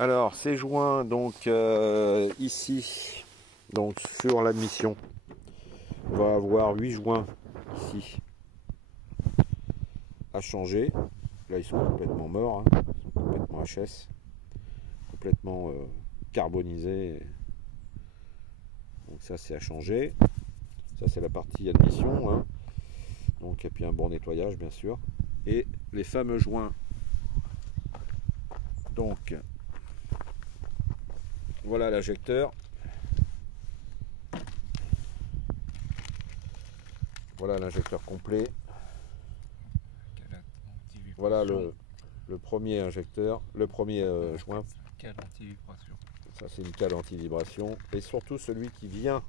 Alors, ces joints, donc ici, donc sur l'admission, on va avoir 8 joints ici à changer. Là, ils sont complètement morts, hein. Ils sont complètement HS, complètement carbonisés. Donc ça, c'est à changer. Ça, c'est la partie admission, hein. Donc, et puis un bon nettoyage, bien sûr. Et les fameux joints. Donc, voilà l'injecteur. Voilà l'injecteur complet. Voilà le premier injecteur, le premier joint. Cale anti-vibration. Ça, c'est une cale anti-vibration. Et surtout celui qui vient,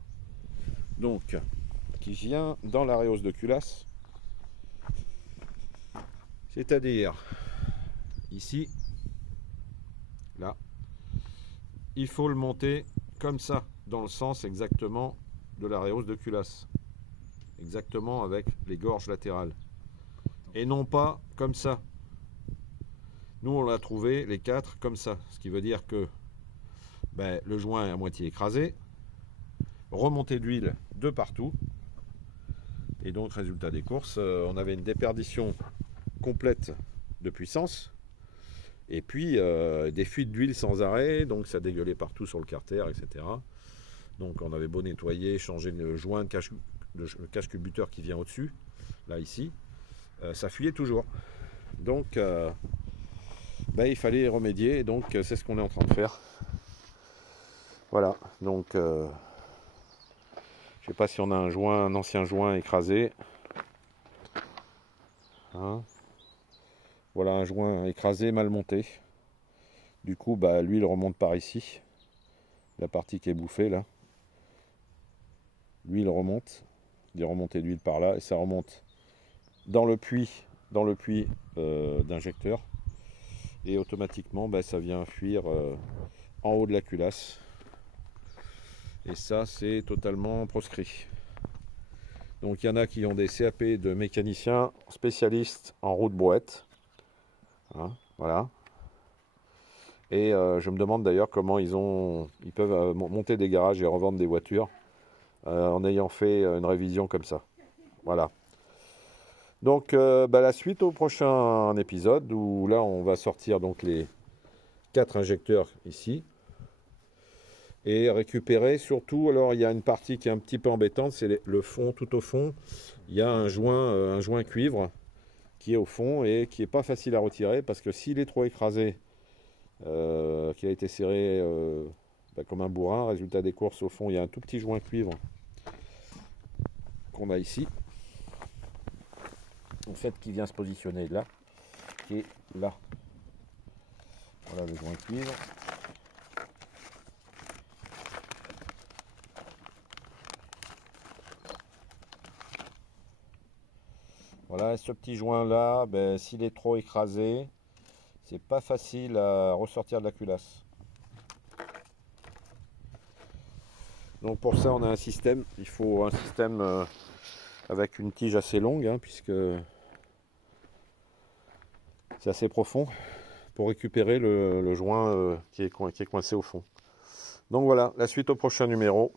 donc, qui vient dans la réhausse de culasse. C'est-à-dire, ici, là, il faut le monter comme ça, dans le sens exactement de la réhausse de culasse. Exactement avec les gorges latérales. Et non pas comme ça. Nous, on l'a trouvé, les 4, comme ça. Ce qui veut dire que ben, le joint est à moitié écrasé, remontée d'huile de partout. Et donc, résultat des courses, on avait une déperdition complète de puissance. Et puis, des fuites d'huile sans arrêt. Donc, ça dégueulait partout sur le carter, etc. Donc, on avait beau nettoyer, changer le joint de cache-cubuteur qui vient au-dessus, là, ici. Ça fuyait toujours. Donc, ben, il fallait remédier. Donc, c'est ce qu'on est en train de faire. Voilà. Donc, je sais pas si on a un ancien joint écrasé. Hein, voilà un joint écrasé, mal monté. Du coup, bah, l'huile remonte par ici. La partie qui est bouffée, là. L'huile remonte. Des remontées d'huile par là. Et ça remonte dans le puits d'injecteur. Et automatiquement, bah, ça vient fuir en haut de la culasse. Et ça, c'est totalement proscrit. Donc il y en a qui ont des CAP de mécaniciens spécialistes en roue de brouette. Hein, voilà. Et je me demande d'ailleurs comment ils peuvent monter des garages et revendre des voitures en ayant fait une révision comme ça. Voilà. Donc bah, la suite au prochain épisode où là on va sortir donc les 4 injecteurs ici. Et récupérer surtout, alors il y a une partie qui est un petit peu embêtante, c'est le fond, tout au fond. Il y a un joint cuivre qui est au fond et qui n'est pas facile à retirer parce que s'il est trop écrasé, qui a été serré bah, comme un bourrin, résultat des courses au fond, il y a un tout petit joint cuivre qu'on a ici, en fait qui vient se positionner là, qui est là. Voilà le joint cuivre. Voilà, ce petit joint là, ben, s'il est trop écrasé, c'est pas facile à ressortir de la culasse. Donc pour ça on a un système, il faut un système avec une tige assez longue, hein, puisque c'est assez profond, pour récupérer le joint qui est coincé au fond. Donc voilà, la suite au prochain numéro.